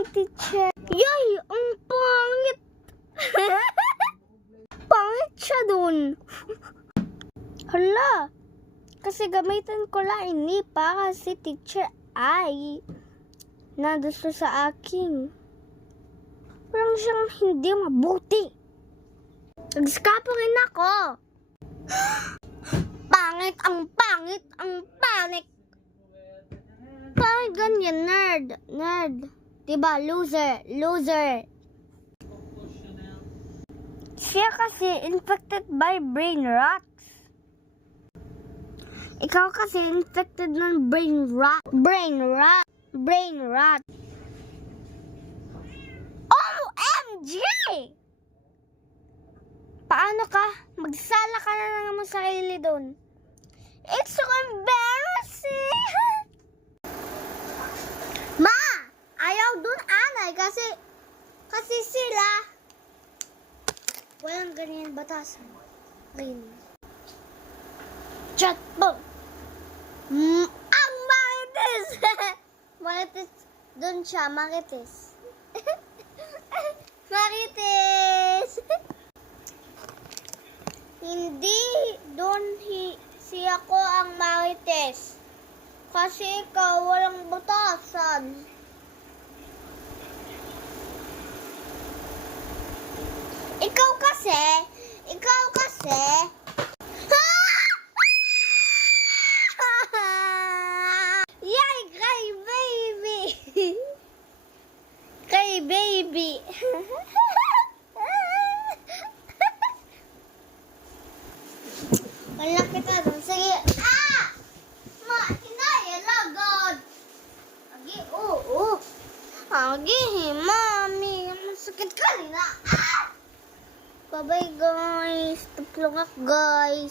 Hi, teacher. Yay! Ang pangit! Pangit siya dun. Hala! Kasi gamitin ko lang ini pa kasi teacher ay nadusto sa akin. Parang siyang hindi mabuti. Nag-scapo rin ako. Pangit, ang pangit, ang pangit. Pangit ganyan, nerd. Nerd. Diba, loser, loser. Siya kasi infected by brain rot. Ikaw kasi infected ng brain rot. Brain rot. Brain rot. OMG! Paano ka? Magsala ka na lang mo sa sarili doon. It's so embarrassing! Ma! Ayaw doon, anay, kasi sila walang ganyan batasan. Ganyan. Chatbot! Ang marites! Marites. Doon siya, marites. Marites! Hindi doon siya ko ang marites. Kasi ikaw walang batasan. Ikaw kasi, yay, kay baby. Kay baby. Wala kita doon. Sige. Ma, hinaya lagod. Agi, oo. Agi, mami. Masakit ka rin na. Bye-bye, guys. Tuplong ako, guys.